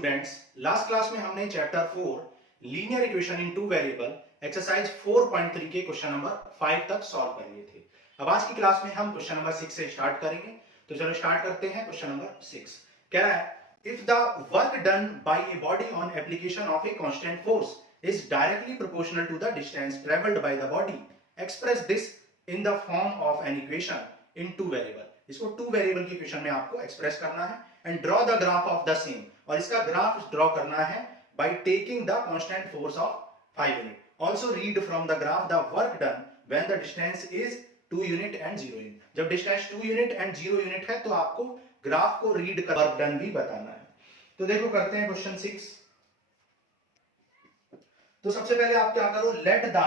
Students, last class में हमने chapter 4 linear equation in two variable exercise 4.3 के question number 5 तक सॉल्व कर लिए थे। अब आज की क्लास में हम क्वेश्चन नंबर 6 से स्टार्ट करेंगे। तो चलो स्टार्ट करते हैं। क्वेश्चन नंबर 6 कह रहा है, if the work done by a body on application of a constant force is directly proportional to the distance travelled by the body, express this in the form of an equation in two variable. इसको two variable की equation में आपको express करना है and draw the graph of the same, और इसका graph draw करना है by taking the constant force of 5 unit. Also read from the graph the work done when the distance is 2 unit and 0 unit. जब distance 2 unit and 0 unit है तो आपको graph को read कर वर्क डन भी बताना है। तो देखो करते हैं क्वेश्चन 6। तो सबसे पहले आप क्या करो, let the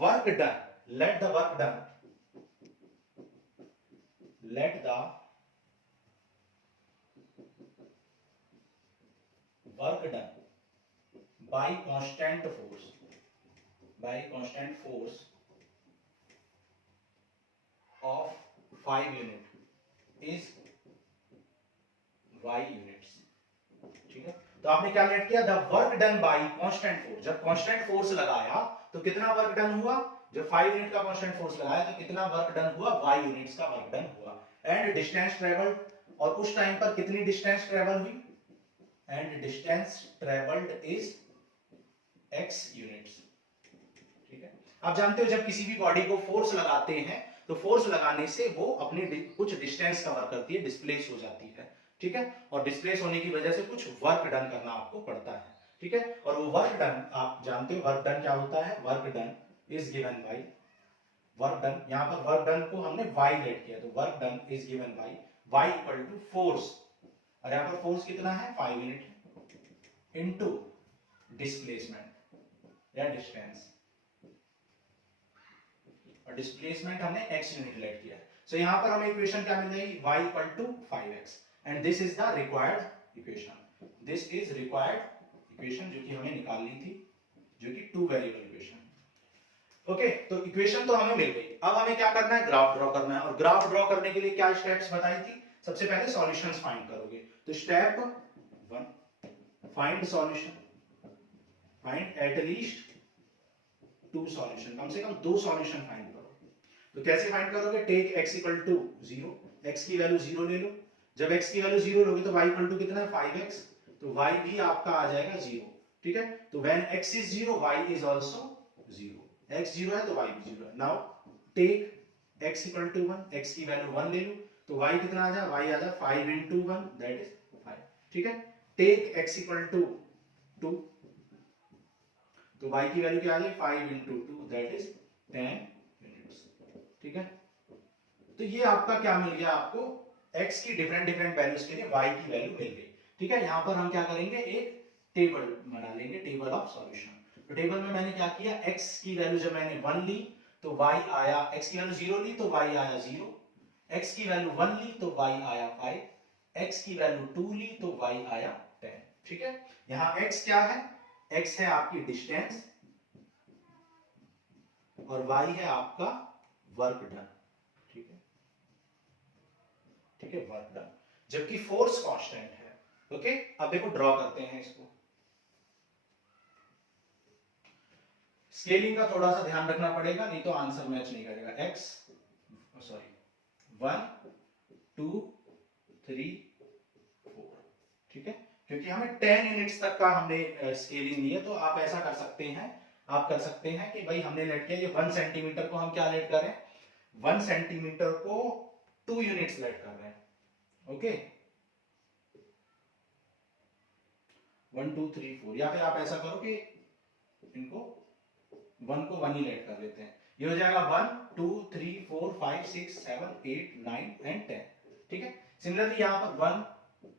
work done, let the work done, let the work done by constant force of 5 unit is y units। ठीक है, तो आपने क्या लेट किया, the work done bye constant force. जब कांस्टेंट फोर्स लगाया तो कितना वर्क डन हुआ, जब 5 यूनिट का कांस्टेंट फोर्स लगाया तो कितना वर्क डन हुआ, y यूनिट्स का वर्क डन हुआ। एंड डिस्टेंस ट्रेवल्ड, और उस टाइम पर कितनी डिस्टेंस ट्रेवल हुई, and distance travelled is x units. ठीक है, आप जानते हो जब किसी भी बॉडी को फोर्स लगाते हैं तो फोर्स लगाने से वो अपनी कुछ डिस्टेंस कवर करती है, डिस्प्लेस हो जाती है। ठीक है, और डिस्प्लेस होने की वजह से कुछ वर्क डन करना आपको पड़ता है। ठीक है, और वो वर्क डन आप जानते हो, वर्क डन क्या होता है, work done is given bye, work done, यहां पर वर्क डन को हमने y लेट किया, तो work done is given by y equal to force, और यहां पर फोर्स कितना है 5 यूनिट इनटू डिस्प्लेसमेंट या डिस्टेंस, और डिस्प्लेसमेंट हमने x यूनिट लेट किया। सो यहां पर हमें इक्वेशन क्या मिल जाएगी, y equal to 5x, and this is the required equation, this is required equation जो कि हमें निकालनी थी, जो कि टू वेरिएबल इक्वेशन। ओके, तो इक्वेशन तो हमें मिल गई। अब हमें क्या करना है, ग्राफ ड्रॉ करना है। और ग्राफ ड्रॉ करने के लिए क्या स्टेप्स बताई थी, सबसे पहले सॉल्यूशंस फाइंड करोगे। तो step 1, find solution, find at least 2 solution, कम से कम 2 सॉल्यूशन फाइंड करो। तो कैसे फाइंड करोगे, take x equal to 0, x की वैल्यू 0 ले लो। जब x की वैल्यू 0 लोगे तो y इक्वल टू कितना है 5x, तो y भी आपका आ जाएगा 0। ठीक है, तो when x is 0 y is also 0, x 0 है तो y भी 0 है। Now take x equal to 1, x की वैल्यू 1 ले लो, तो y कितना आ जाए, y आ जाए 5 into 1 दैट इज 5। ठीक है, टेक x इक्वल टू 2, तो y की वैल्यू क्या आ जाए 5 into 2 दैट इज 10 यूनिट्स। ठीक है, तो ये आपका क्या मिल गया, आपको x की डिफरेंट डिफरेंट वैल्यूज के लिए y की वैल्यू मिल गई। ठीक है, यहां पर हम क्या करेंगे, एक टेबल बना लेंगे, टेबल ऑफ सॉल्यूशन। तो टेबल में मैंने क्या किया, x की वैल्यू जब मैंने 1 ली तो y आया, x की वैल्यू 0 ली तो y आया 0, x की वैल्यू 1 ली तो y आया 5, x की वैल्यू 2 ली तो y आया 10। ठीक है, यहां x क्या है, x है आपकी डिस्टेंस और y है आपका वर्क डन। ठीक है, ठीक है, वर्क डन, जबकि फोर्स कांस्टेंट है। ओके, अब देखो ड्रॉ करते हैं इसको। स्केलिंग का थोड़ा सा ध्यान रखना पड़ेगा, नहीं तो आंसर मैच नहीं करेगा। x सॉरी 1 2 3 4, ठीक है, क्योंकि हमें 10 यूनिट्स तक का हमने स्केलिंग ली है। तो आप ऐसा कर सकते हैं, आप कर सकते हैं कि भाई हमने लेट किया, ये 1 सेंटीमीटर को हम क्या लेट कर रहे हैं, 1 सेंटीमीटर को 2 यूनिट्स लेट कर रहे हैं। ओके, 1 2 3 4, या फिर आप ऐसा करो कि इनको 1 को 1 ही लेट कर लेते हैं, ये हो जाएगा 1 2 3 4 5 6 7 8 9 एंड 10। ठीक है, सिमिलरली यहां पर 1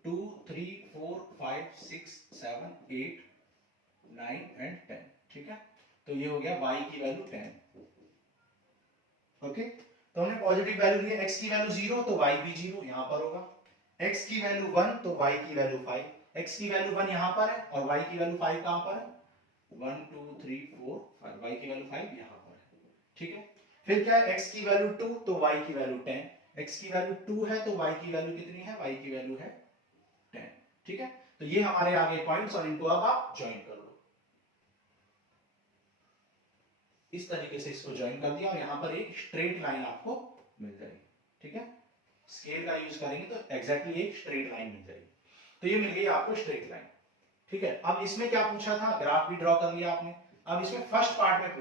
2 3 4 5 6 7 8 9 एंड 10। ठीक है, तो ये हो गया y की वैल्यू 10। ओके, तो हमने पॉजिटिव वैल्यू ली, x की वैल्यू 0 तो y भी 0 यहां पर होगा, x की वैल्यू 1 तो y की वैल्यू 5, x की वैल्यू 1 यहां पर है और y की वैल्यू 5 कहां पर है, 1 2 3 4 5, y की वैल्यू 5 यहां पर है। ठीक है, फिर क्या है, x की वैल्यू 2 तो y की वैल्यू 10, x की वैल्यू 2 है तो y की वैल्यू कितनी है, y की वैल्यू है 10। ठीक है, तो ये हमारे आगे पॉइंट्स और इनको अब आप ज्वाइन कर लो। इस तरीके से इसको ज्वाइन कर दिया और यहां पर एक स्ट्रेट लाइन आपको मिल जाएगी। ठीक है, स्केल का यूज करेंगे तो एग्जैक्टली एक स्ट्रेट लाइन मिल जाएगी। तो ये मिल गई आपको स्ट्रेट लाइन। ठीक है, अब इसमें क्या पूछा था, ग्राफ भी ड्रॉ कर लिया आपने। अब इसमें फर्स्ट पार्ट में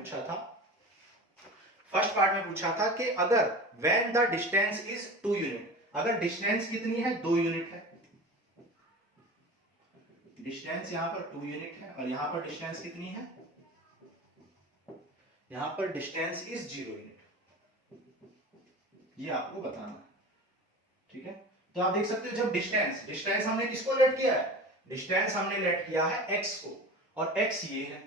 पूछा था, कि अगर when the distance is 2 unit, अगर डिस्टेंस कितनी है, 2 यूनिट है, डिस्टेंस यहां पर 2 यूनिट है और यहां पर डिस्टेंस कितनी है, यहां पर डिस्टेंस इज 0 यूनिट, ये आपको बताना है। ठीक है, तो आप देख सकते हो जब डिस्टेंस हमने किसको लेट किया है, डिस्टेंस हमने लेट किया है x को, और x ये है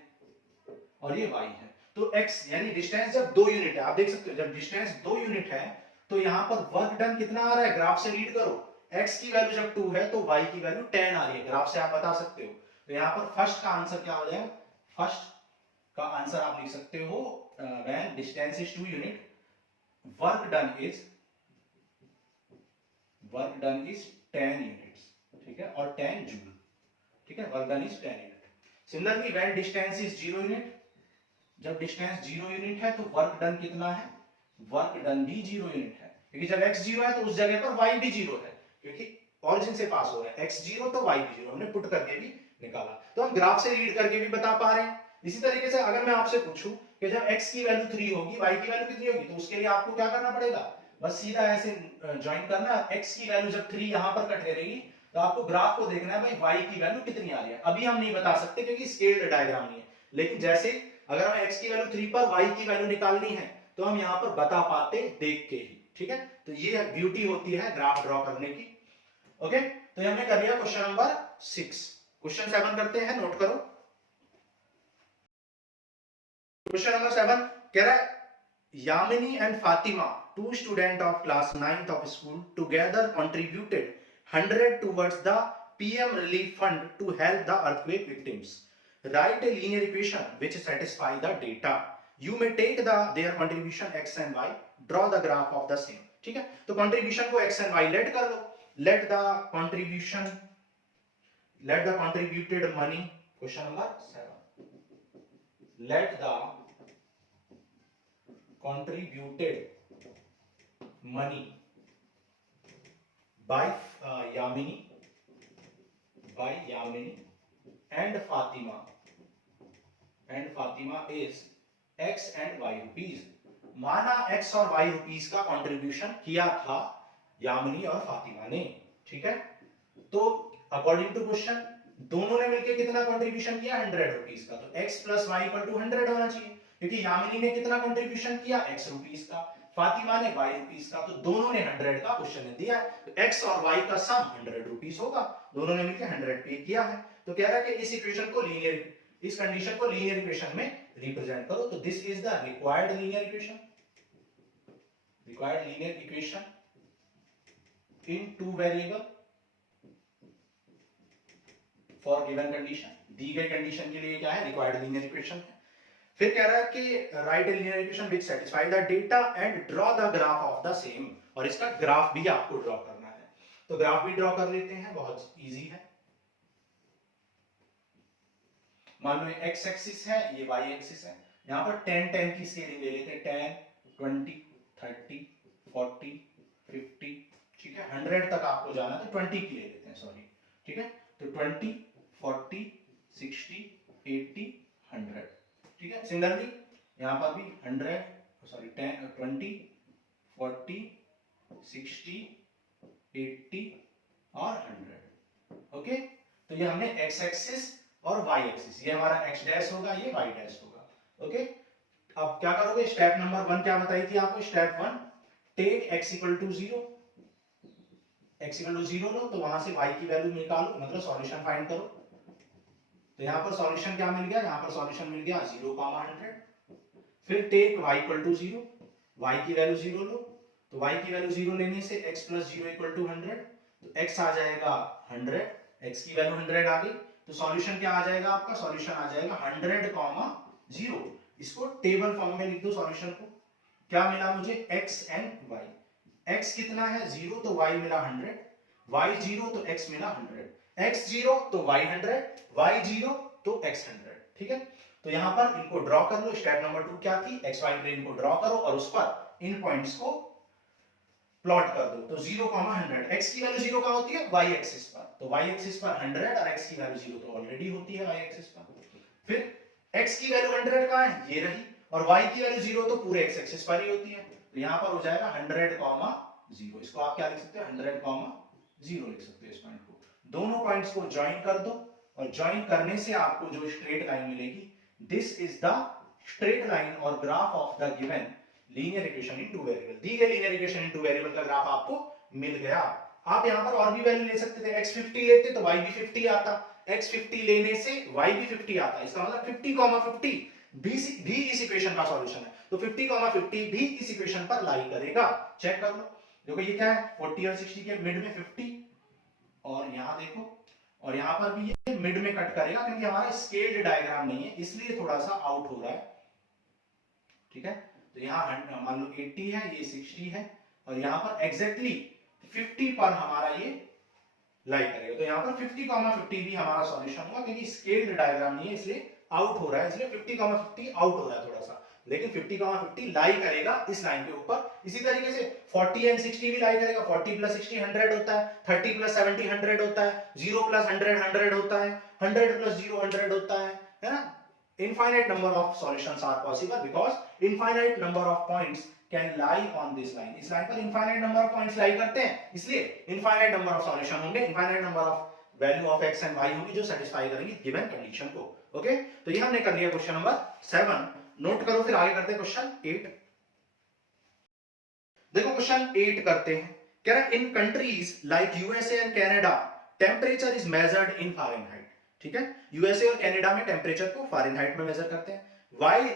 और ये y है। तो x यानी डिस्टेंस जब 2 यूनिट है, आप देख सकते हो जब डिस्टेंस 2 यूनिट है तो यहां पर वर्क डन कितना आ रहा है, ग्राफ से रीड करो, x की वैल्यू जब 2 है तो y की वैल्यू 10 आ रही है, ग्राफ से आप बता सकते हो। तो यहां पर फर्स्ट का आंसर क्या हो जाएगा, फर्स्ट का आंसर आप लिख सकते हो when distance is 2 unit, work done is 10 units. ठीक है, और 10 जूल। ठीक है, work done is 10 unit. Similarly when distance is 0 unit, जब डिस्टेंस 0 यूनिट है तो वर्क डन कितना है, वर्क डन भी 0 यूनिट है, क्योंकि जब x 0 है तो उस जगह पर y भी 0 है, क्योंकि ओरिजिन से पास हो रहा है, x 0 तो y भी 0, हमने पुट करके भी निकाला। तो हम ग्राफ से रीड करके भी बता पा रहे हैं। इसी तरीके से अगर मैं आपसे पूछूं कि जब x की वैल्यू 3 होगी, y की वैल्यू कितनी होगी, तो उसके लिए आपको क्या करना पड़ेगा, बस सीधा ऐसे ज्वाइन करना। x की वैल्यू जब 3 यहां पर कट करेगी तो आपको ग्राफ को देखना है भाई y की वैल्यू कितनी आ रही है। अभी हम नहीं बता सकते क्योंकि स्केल्ड डायग्राम नहीं है, लेकिन जैसे अगर हमें x की वैल्यू 3 पर y की वैल्यू निकालनी है तो हम यहां पर बता पाते देख के ही। ठीक है, तो ये ब्यूटी होती है ग्राफ ड्रॉ करने की। ओके, तो हमने कर लिया क्वेश्चन नंबर 6। क्वेश्चन 7 करते हैं, नोट करो। क्वेश्चन नंबर 7 कह रहा है, Yamini and Fatima, 2 student of class 9th of school, together contributed 100 towards the PM relief fund to help the earthquake victims. Write a linear equation which satisfy the data. You may take their contribution x and y. Draw the graph of the same. ठीक है, तो contribution को x and y let कर लो. Let the contributed money. Question number 7. Let the contributed money by Yamini and Fatima is x and y rupees. माना x और y rupees का contribution किया था यामिनी और फातिमा ने। ठीक है, तो अकॉर्डिंग टू क्वेश्चन दोनों ने मिलकर कितना कंट्रीब्यूशन किया, 100 रुपीस का। तो x plus y equal to 100 होना चाहिए, क्योंकि यामिनी ने कितना कंट्रीब्यूशन किया, x रुपीस का, फातिमा ने y रुपीस का, तो दोनों ने 100 का क्वेश्चन ने दिया है, तो x और y का सम 100 रुपीस होगा, दोनों ने मिलकर 100 पे किया है। तो कह रहा है कि इस इक्वेशन को इस कंडीशन को लीनियर इक्वेशन में रिप्रेजेंट करो। तो this is the required linear equation in 2 variable for given condition. दी गई कंडीशन के लिए क्या है, रिक्वायर्ड लीनियर इक्वेशन है। फिर कह रहा है कि right a linear equation which satisfy the data and draw the graph of the same, और इसका ग्राफ भी आपको ड्रॉ करना है। तो ग्राफ भी ड्रॉ कर लेते हैं, बहुत इजी है। मान लो x एक्सिस है, ये y एक्सिस है, यहां पर 10 की स्केलिंग ले लेते हैं, 10 20 30 40 50। ठीक है, 100 तक आपको जाना है तो 20 की ले लेते हैं, सॉरी। ठीक है, तो 20 40 60 80 100। ठीक है, सिमिलरली यहां पर भी 100 सॉरी 10 20 40 60 80 और 100। ओके, तो ये हमने x एक्सिस और y एक्सिस, ये हमारा x डैश होगा, ये y डैश होगा। ओके, अब क्या करोगे, स्टेप नंबर 1 क्या बताई थी आपको, step 1 take x equal to 0, x equal to 0 लो, तो वहां से y की वैल्यू निकालो, मतलब सॉल्यूशन फाइंड करो। तो यहां पर सॉल्यूशन क्या मिल गया, यहां पर सॉल्यूशन मिल गया 0, 100। फिर take y equal to 0, y की वैल्यू 0 लो, तो y की वैल्यू 0 लेने से x प्लस 0 इक्वल टू 100, तो x आ जाएगा 100, x की वैल्यू 100 आ गई, तो सॉल्यूशन क्या आ जाएगा आपका, सॉल्यूशन आ जाएगा 100, 0। इसको टेबल फॉर्म में लिख दो सॉल्यूशन को। क्या मिला मुझे, x एंड y। x कितना है 0, तो y मिला 100, y 0 तो x मिला 100। x 0 तो y 100, y 0 तो x 100, ठीक है। तो यहां पर इनको ड्रॉ कर लो। स्टेप नंबर 2 क्या थी, एक्स वाई प्लेन को ड्रॉ करो और उस पर इन पॉइंट्स को प्लॉट कर दो। तो 0, 100, x की वैल्यू 0 कहां होती है, y एक्सिस पर। तो y एक्सिस पर 100 और x की वैल्यू 0 तो ऑलरेडी होती है y एक्सिस पर। फिर x की वैल्यू 100 कहां है, ये रही, और y की वैल्यू 0 तो पूरे x एक्सिस पर ही होती है। तो यहां पर हो जाएगा 100, 0। इसको आप क्या लिख सकते हो, 100, 0 लिख सकते हो इस पॉइंट को। दोनों पॉइंट्स को ज्वाइन कर दो और ज्वाइन करने से आपको जो स्ट्रेट लाइन मिलेगी, this is the straight line और graph of the given linear equation in two variable. दी गई linear equation in two variable का ग्राफ आपको मिल गया। आप यहां पर और भी वैल्यू ले सकते थे, x 50 लेते तो y भी 50 आता, x 50 लेने से y भी 50 आता। इसका मतलब 50, 50 भी इस इक्वेशन का सॉल्यूशन है। तो 50, 50 भी इस इक्वेशन पर लाई करेगा। चेक कर लो, देखो ये क्या है, 40 और 60 के मिड में 50, और यहां देखो, और यहां पर भी ये मिड में कट करेगा, क्योंकि हमारा स्केल्ड डायग्राम नहीं है इसलिए थोड़ा सा आउट हो रहा है, ठीक है। तो यहां मान लो 80 है, ये 60 है, और यहां पर एग्जैक्टली 50 पर हमारा ये लाई करेगा। तो यहां पर 50, 50 भी हमारा सॉल्यूशन होगा, क्योंकि स्केल्ड डायग्राम नहीं है इसलिए आउट हो रहा है, इसलिए 50, 50 आउट हो रहा है थोड़ा सा, लेकिन 50, 50 लाई करेगा इस लाइन के ऊपर। इसी तरीके से 40 एंड 60 भी लाई करेगा। 40 प्लस 60 100 होता है, 30 प्लस 70 100 होता है, 0 प्लस 100 100 होता है, 100 प्लस 0 100 होता है ना। infinite number of solutions are possible because infinite number of points can lie on this line। इस लाइन पर infinite number of points lie करते हैं, इसलिए infinite number of solution होंगे, infinite number of value of x and y होंगी जो satisfy करेंगे given condition को। ओके, तो ये हमने कर लिया क्वेश्चन नंबर 7। नोट करो, फिर आगे करते हैं क्वेश्चन 8। देखो क्वेश्चन 8 करते हैं, कह रहा है in countries like USA and Canada temperature is measured in Fahrenheit. ठीक है, यूएसए और कनाडा में टेम्परेचर को फारेनहाइट में मेजर करते हैं। While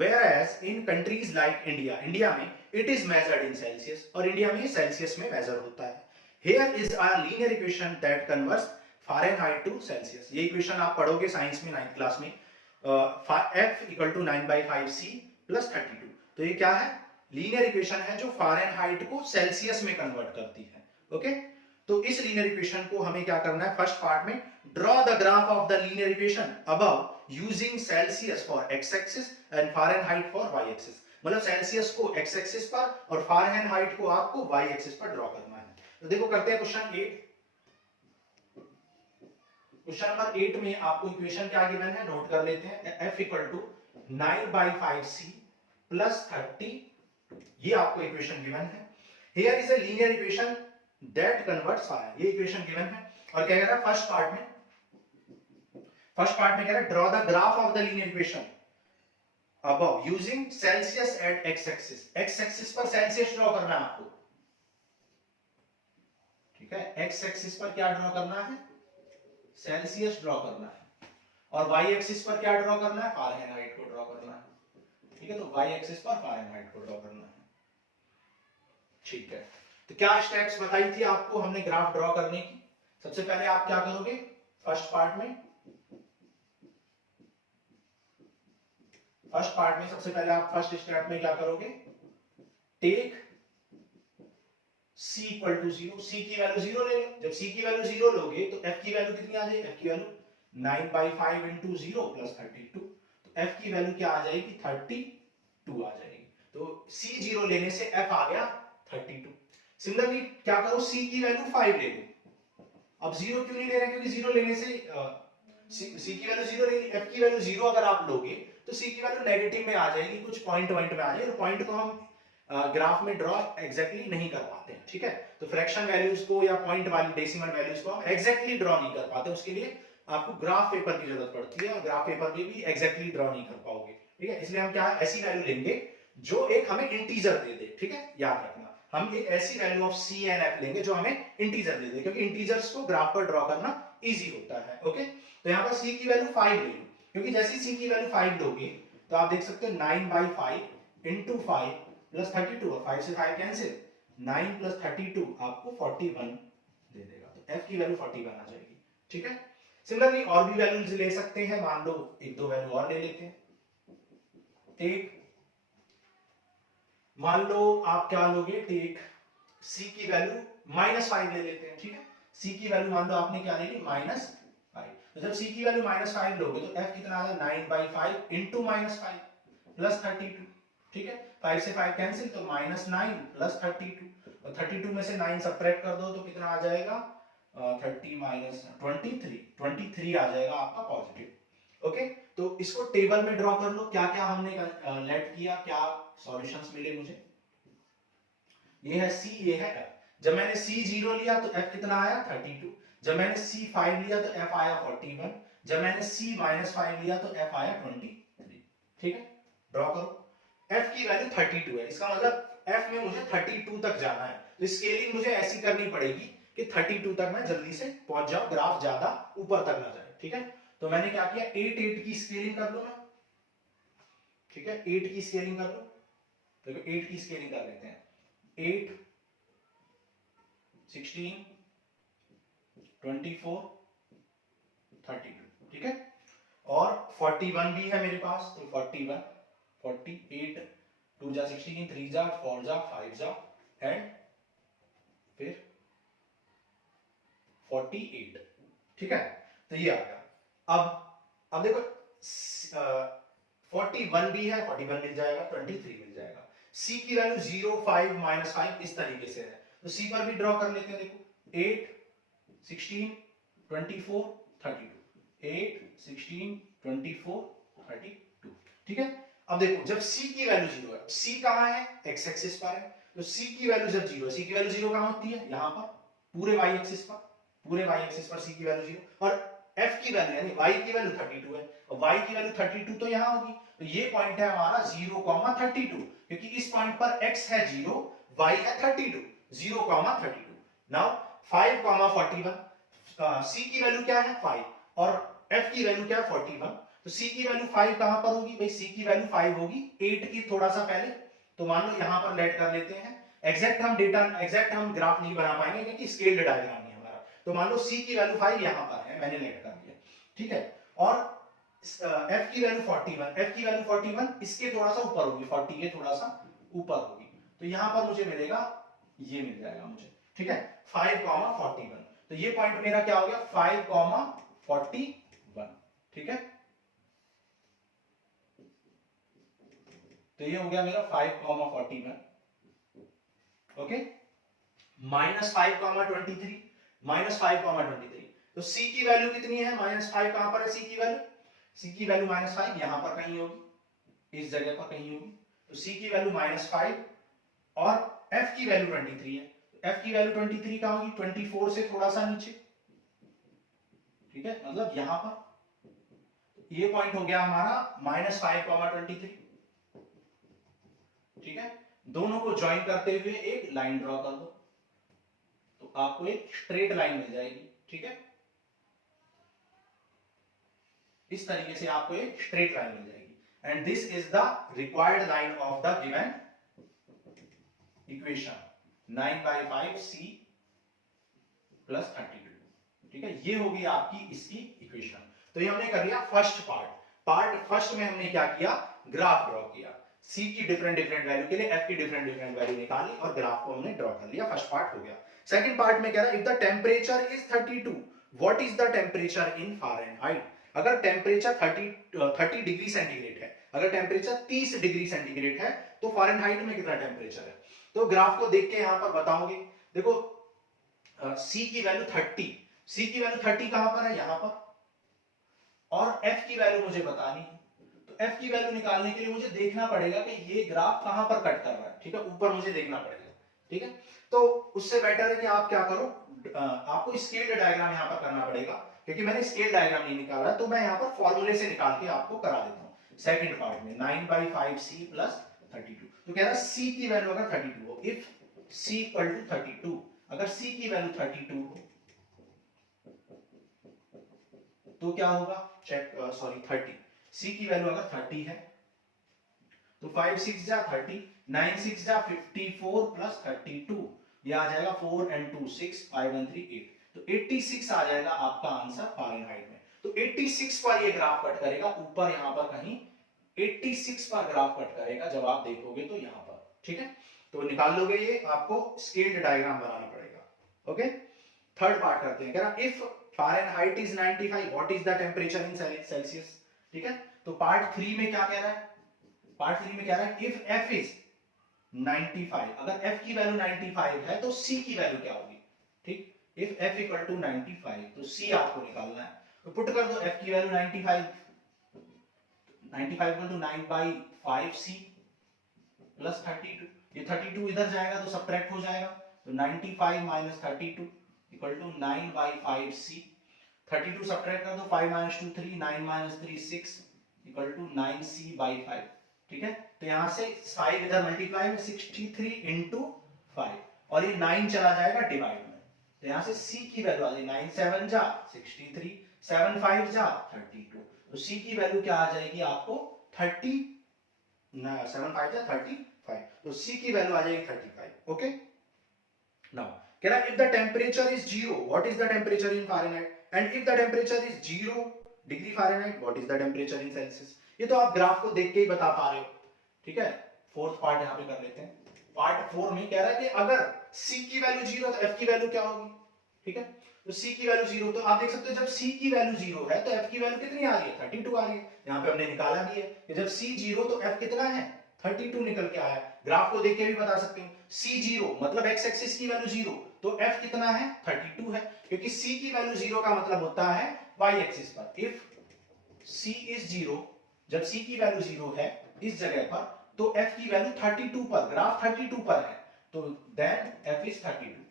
whereas in countries like India, India में it is measured in Celsius, और इंडिया में सेल्सियस में मेजर होता है। Here is a linear equation that converts Fahrenheit to Celsius. ये इक्वेशन आप पढ़ोगे साइंस में 9th क्लास में, F equal to 9/5C plus 32। तो ये क्या है, लीनियर इक्वेशन है जो फारेनहाइट को सेल्सियस में कन्वर्ट करती है। ओके, तो इस लीनियर इक्वेशन को हमें क्या करना है, फर्स्ट पार्ट में draw the graph of the linear equation above using Celsius for x axis and Fahrenheit for y axis. मतलब सेल्सियस को एक्स एक्सिस पर और फारेनहाइट को आपको वाई एक्सिस पर ड्रॉ करना है। तो देखो करते हैं क्वेश्चन 8। क्वेश्चन नंबर 8 में आपको इक्वेशन क्या गिवन है, नोट कर लेते हैं। F equal to 9/5C plus 30, ये आपको इक्वेशन गिवन है। Here is a linear equation that converts fire, ये इक्वेशन गिवन है। और क्या कह रहा है, फर्स्ट पार्ट में कह रहा है draw the graph of the linear equation above using Celsius at x axis. X axis पर सेल्सियस ड्रॉ करना है आपको, ठीक है। एक्स एक्सिस पर क्या ड्रॉ करना है, सेल्सियस ड्रॉ करना है, और वाई एक्सिस पर क्या ड्रॉ करना है, फारेनहाइट को ड्रॉ करना है, ठीक है। तो वाई एक्सिस पर फारेनहाइट को ड्रॉ करना है, ठीक है। तो क्या स्टेप्स बताई थी आपको हमने ग्राफ ड्रॉ करने की। सबसे पहले आप क्या करोगे, फर्स्ट पार्ट में सबसे पहले आप फर्स्ट स्टेप में क्या करोगे, take c equal to 0, c की वैल्यू 0 ले लो। जब c की वैल्यू 0 लोगे तो f की वैल्यू कितनी आ जाएगी, f की वैल्यू 9/5 इंटू 0 प्लस 32। तो f की वैल्यू क्या आ जाएगी, 32 आ जाएगी। तो c 0 लेने से f आ गया 32। सिमिलरली क्या करो, c की वैल्यू 5 ले लो। अब 0 क्यों नहीं ले रहे, क्योंकि 0 लेने से c की वैल्यू 0 ले ली, f की वैल्यू 0 अगर आप लोगे तो c की वैल्यू नेगेटिव में आ जाएगी, कुछ पॉइंट में आ जाएगी। पॉइंट को हम ग्राफ में ड्रॉ एग्जैक्टली नहीं कर पाते हैं, ठीक है। तो फ्रैक्शन वैल्यूज को या पॉइंट वाली डेसिमल वैल्यूज को हम एग्जैक्टली ड्रॉ नहीं कर पाते, उसके लिए आपको ग्राफ पेपर की जरूरत पड़ती है, और ग्राफ पेपर में भी एग्जैक्टली ड्रॉ नहीं कर पाओगे, ठीक है। इसलिए हम क्या ऐसी वैल्यू लेंगे जो एक हमें इंटीजर दे दे, ठीक है, याद रखना। हम एक ऐसी value of c and f लेंगे जो हमें इंटीजर दे दे, क्योंकि इंटीजर्स को ग्राफ पर ड्रॉ करना इजी होता है। ओके, तो यहाँ पर c की वैल्यू 5 ले लो, क्योंकि जैसे c की वैल्यू 5 लोगे तो आप देख सकते हो 9/5 इंटू 5 प्लस 32, और 5 से 5 कैंसिल, 9 प्लस 32 आपको 41 दे देगा। तो f की वैल्यू 41 आ जाएगी, ठीक है। सिमिलरली और भी वैल्यूज ले सकते हैं, मान लो एक दो वैल्यू और ले लेते हैं। एक मान लो आप क्या लोगे, टेक c की वैल्यू -5 ले लेते हैं, ठीक है। सी की वैल्यू मान लो आपने क्या ले ली -5। तो जब सी की वैल्यू -5 लोगे तो एफ कितना आ जाएगा 9/5 इंटू -5 प्लस 32। ठीक है, 5 से 5 कैंसिल, तो -9 प्लस 32, और 32 में से 9 सब्ट्रैक्ट कर दो तो कितना आ जाएगा 30 माइनस 23 आ जाएगा आपका पॉजिटिव। ओके, तो इसको टेबल में ड्रॉ कर लो, क्या क्या हमने लेट किया, क्या सॉल्यूशंस मिले मुझे। ये है सी, ये है एफ। जब मैंने सी 0 लिया तो एफ कितना आया 32। जब मैंने सी 5 लिया तो एफ आया 41। जब मैंने सी -5 लिया तो एफ आया 23। ठीक है, ड्रॉ करो। एफ की वैल्यू 32 है, इसका मतलब एफ में मुझे 32 तक जाना है, तो स्केलिंग मुझे ऐसी करनी पड़ेगी कि 32 तक मैं जल्दी से पहुंच जाऊं, ग्राफ ज्यादा ऊपर तक ना जाए। ठीक है, तो मैंने क्या किया 8 की स्केलिंग कर लो मैं। ठीक है, 8 की स्केलिंग कर लो। देखो 8 की स्केलिंग कर लेते हैं। 8 16 24 32। ठीक है, और 41 भी है मेरे पास, तो 41 48 2 जा 16 3 जा 4 जा 5 जा एंड फिर 48। ठीक है, तो ये आ गया। अब देखो 41 भी है, 41 मिल जाएगा, 23 मिल जाएगा। सी की वैल्यू 0 5 -5 इस तरीके से है, तो सी पर भी ड्रॉ कर लेते हैं। देखो 8 16 24 32, 8 16 24 32। ठीक है, अब देखो जब c की वैल्यू 0 है, c कहां है x एक्सिस पर है, तो c की वैल्यू जब 0 है, c की वैल्यू 0 कहां होती है यहां पर पूरे y एक्सिस पर, पूरे y एक्सिस पर c की वैल्यू 0, और f की वैल्यू यानी y की वैल्यू 32 है, और y की वैल्यू 32 तो यहां होगी, तो ये पॉइंट है हमारा 0,32, क्योंकि इस पॉइंट पर x है 0, y है 32, 0,32। नाउ 5,41, c की वैल्यू क्या है 5 और f की वैल्यू क्या है 41, तो c की वैल्यू 5 कहां पर होगी भाई, c की वैल्यू 5 होगी 8 की थोड़ा सा पहले, तो मान लो यहां पर लेट कर लेते हैं। एग्जैक्ट हम ग्राफ नहीं बना पाएंगे क्योंकि स्केल्ड डायग्राम नहीं हमारा, तो मान लो c की वैल्यू 5 यहां पर है, मैंने लेट कर दिया। ठीक है, और f की वैल्यू 41, f की वैल्यू 41 इसके थोड़ा सा ऊपर होगी, 40 के थोड़ा सा ऊपर होगी, तो यहां पर मुझे मिलेगा, ये मिल जाएगा मुझे। ठीक है, 5,41, तो ये पॉइंट मेरा क्या हो गया 5,41। ठीक है, तो ये हो गया मेरा 5,41। ओके, -5,23, -5,23, तो c की वैल्यू कितनी है -5, कहां पर है c की वैल्यू, c की वैल्यू -5 यहां पर कहीं होगी, इस जगह पर कहीं होगी, तो c की वैल्यू -5 और f की वैल्यू 23 है, f की वैल्यू 23 कहां होगी 24 से थोड़ा सा नीचे। ठीक है, मतलब यहां पर ये पॉइंट हो गया हमारा -5,23। ठीक है, दोनों को ज्वाइन करते हुए एक लाइन ड्रॉ कर दो, तो आपको एक स्ट्रेट लाइन मिल जाएगी। ठीक है, इस तरीके से आपको एक स्ट्रेट लाइन मिल जाएगी, and this is the required line of the given equation 9/5 c plus 32। ठीक है, ये होगी आपकी इसकी इक्वेशन। तो ये हमने कर लिया फर्स्ट पार्ट फर्स्ट में हमने क्या किया, ग्राफ ड्रॉ किया, c की डिफरेंट वैल्यू के लिए f की डिफरेंट वैल्यू निकाली और ग्राफ को हमने ड्रॉ कर लिया, फर्स्ट पार्ट हो गया। सेकंड पार्ट में कह रहा है if the temperature is 32 what is the temperature in Fahrenheit. अगर टेम्परेचर 30 डिग्री सेंटीग्रेड है, अगर टेम्परेचर 30 डिग्री सेंटीग्रेड है, तो फारेनहाइट में कितना टेम्परेचर है, तो ग्राफ को देख के यहां पर बताओगे। देखो c की वैल्यू 30, c की वैल्यू 30 कहां पर है यहां पर, और f की वैल्यू मुझे बतानी है, तो f की वैल्यू निकालने के लिए मुझे देखना पड़ेगा कि ये ग्राफ कहां पर कट कर रहा है। ठीक है, ऊपर मुझे देखना पड़ेगा। ठीक है, तो उससे बेटर है कि आप क्या करो, आपको स्केल डायग्राम यहां पर करना पड़ेगा, क्योंकि मैंने स्केल डायग्राम नहीं निकाला, तो मैं यहां पर फॉर्मूले से निकाल के आपको करा देता हूं। सेकंड पार्ट में 9/5 c प्लस 32, तो कह रहा है c की वैल्यू अगर 32 हो, इफ c इक्वल टू 32, अगर c की वैल्यू 32 हो तो क्या होगा, चेक सॉरी 30, c की वैल्यू अगर 30 है तो 5 6 जा 30, 9 6 जा 54 प्लस 32, ये आ जाएगा 4 and 2 6, 5 and 3 8, तो 86 आ जाएगा आपका आंसर फारेनहाइट में। तो 86 पर ये ग्राफ कट करेगा, ऊपर यहां पर कहीं 86 पर ग्राफ कट करेगा जब आप देखोगे तो यहां पर। ठीक है, तो निकाल लोगे ये, आपको स्केल्ड डायग्राम बनाना पड़ेगा। ओके, थर्ड पार्ट करते हैं, कह रहा if Fahrenheit is 95 what is the temperature in Celsius. ठीक है, तो पार्ट 3 में क्या कह रहा है, पार्ट 3 में कह रहा है इफ f इज 95, अगर f की वैल्यू 95 है तो c की वैल्यू क्या होगी। ठीक, इफ f इक्वल टू 95 तो c आपको निकालना है, तो पुट कर दो f की value 95 equal to 9 by 5c plus 32, ये 32 इधर जाएगा तो सबट्रैक्ट हो जाएगा, तो 95 minus 32 equal to 9 by 5c, 32 subtract कर दो, 5 minus 2 3, 9 minus 3 6 equal to 9c by 5। ठीक है, तो यहां से 5 इधर मल्टीप्लाई में 63 इंटू 5 और ये 9 चला जाएगा डिवाइड में, तो यहां से c की वैल्यू आ जाएगी 9 7 जा 63, 7 5 जा 32, तो c की वैल्यू क्या आ जाएगी आपको 30 ना 7 5 जा 35, तो c की वैल्यू आ जाएगी 35। ओके, नाउ कह रहा है if the temperature is 0 what is the temperature in Fahrenheit, and if the temperature is 0 degree Fahrenheit what is the temperature in Celsius. ये तो आप ग्राफ को देख के ही बता पा रहे हो। ठीक है, फोर्थ पार्ट यहां पे कर लेते हैं। पार्ट 4 में कह रहा है कि अगर c की वैल्यू 0 तो f की वैल्यू क्या होगी। ठीक है, तो c की वैल्यू 0, तो आप देख सकते हो जब c की वैल्यू 0 है तो f की वैल्यू कितनी आ रही है 32 आ रही है, यहां पे हमने निकाला भी है कि जब c 0 तो f कितना है 32 निकल के आया। ग्राफ को देख के भी बता सकते हो, c 0 मतलब x एक्सिस की वैल्यू 0 तो f कितना है 32 है, क्योंकि c की वैल्यू 0 का मतलब होता है y एक्सिस पर। इफ c इज 0, जब c की वैल्यू 0 है इस जगह पर, तो f की वैल्यू 32 पर, ग्राफ 32 पर है, तो देन f इज 32।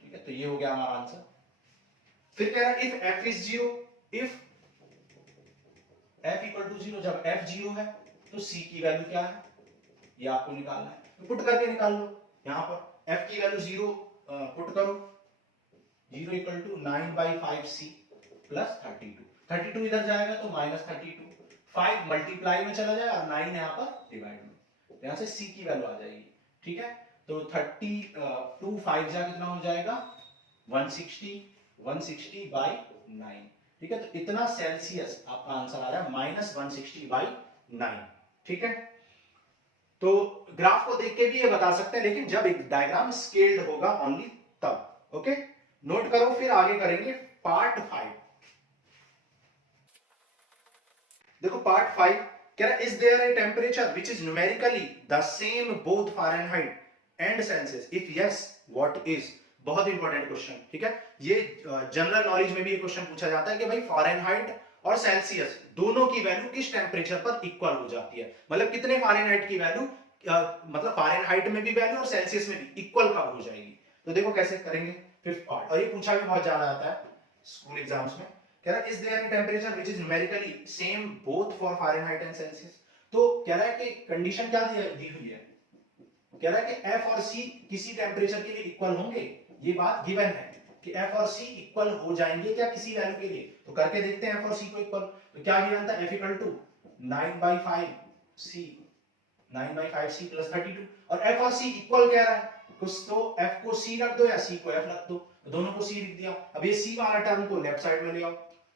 ठीक है, तो ये हो गया हमारा आंसर। फिर कह रहा है if f is 0, if f equal to 0, जब f 0 है तो c की वैल्यू क्या है ये आपको निकालना है, तो पुट करके निकाल लो। यहां पर f की वैल्यू 0 पुट करो, 0 equal to 9 by 5c plus 32, 32 इधर जाएगा तो माइनस 32, 5 मल्टीप्लाई में चला जाएगा और 9 यहाँ पर डिवाइड में, तो यहाँ से c की वैल्यू आ जाएगी। ठीक है, तो 32 5 जा कितना हो जाएगा 160 बाई 9। ठीक है, तो इतना सेल्सियस आपका आंसर आ रहा है माइनस 160 बाई 9। ठीक है, तो ग्राफ को देख के भी ये बता सकते हैं, लेकिन जब एक डायग्राम स्केल्ड होगा ओनली तब। ओके, नोट करो, फिर आगे करेंगे पार्ट 5। देखो पार्ट 5 कह रहा है is there a temperature which is numerically the same both Fahrenheit and Celsius, if yes what is. बहुत इंपॉर्टेंट क्वेश्चन। ठीक है, ये जनरल नॉलेज में भी ये क्वेश्चन पूछा जाता है कि भाई फ़ारेनहाइट और सेल्सियस दोनों की वैल्यू किस टेम्परेचर पर इक्वल हो जाती है, मतलब कितने फ़ारेनहाइट की वैल्यू मतलब फ़ारेनहाइट में भी वैल्यू और सेल्सियस में भी इक्वल कब हो जाएगी। तो देखो कैसे करेंगे फिफ्थ पार्ट, और ये पूछा भी बहुत ज्यादा आता है स्कूल एग्जाम्स में। कह रहा है is there a temperature which is numerically same both for Fahrenheit and Celsius. तो कह रहा है कि कंडीशन क्या दी हुई है, कह रहा है कि f और c किसी टेम्परेचर के लिए इक्वल होंगे, ये बात गिवन है कि f और c इक्वल हो जाएंगे क्या किसी वैल्यू के लिए। तो करके देखते हैं f और c को इक्वल, तो क्या गिवन था f equal to 9/5c 9/5c plus 32, और f और c इक्वल कह रहा है, कुछ तो f को c रख दो या c को f रख दो, तो दोनों को c लिख दिया। अब ये c वाला टर्म को लेफ्ट साइड में ले आओ,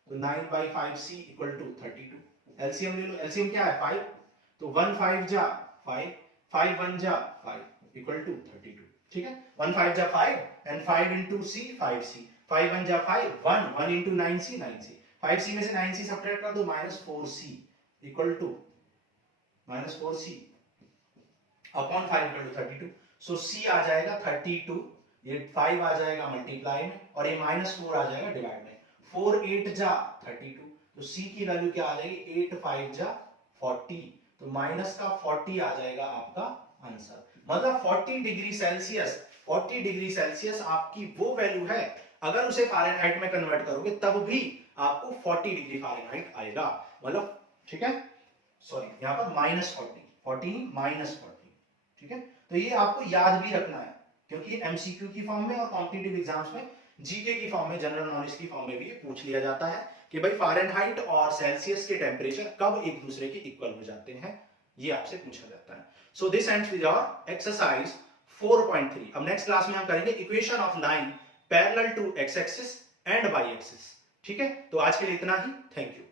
तो 9/5c इक्वल टू 32, एलसीएम ले लो, एलसीएम क्या है 5, तो 1 5 जा 5, 5 1 जा 5 इक्वल टू 32। ठीक है, 1 5 जा 5 एंड 5 into c 5c, 5 1 जा 5 1 into 9c 9c, 5c में से 9c सब्ट्रैक्ट कर दो -4c equal to -4c upon 5 equal to 32। So c आ जाएगा 32, ये 5 आ जाएगा मल्टीप्लाई में और ये -4 आ जाएगा डिवाइड में, 4 8 जा 32, तो c की वैल्यू क्या आ जाएगी 8 5 जा 40, तो माइनस का 40 आ जाएगा आपका आंसर। मतलब 40 डिग्री सेल्सियस, 40 डिग्री सेल्सियस आपकी वो वैल्यू है, अगर उसे फ़ारेनहाइट में कन्वर्ट करोगे तब भी आपको 40 डिग्री फ़ारेनहाइट आएगा, मतलब ठीक है, सॉरी यहाँ पर -40 -40। ठीक है, तो ये आपको याद भी रखना है, क्योंकि एमसीक्यू की फॉर्म में और कॉम्पिटिटिव एग्जाम्स में जीके की फॉर्म में, जनरल नॉलेज की फॉर्म में भी ये पूछ लिया जाता है कि भाई फ़ारेनहाइट और सेल्सियस के टेम्परेचर कब एक दूसरे के इक्वल हो जाते हैं, ये आपसे पूछा जाता है। So this ends with our exercise 4.3। अब नेक्स्ट क्लास में हम करेंगे equation of line parallel to x axis and y axis. ठीक है, तो आज के लिए इतना ही, थैंक यू।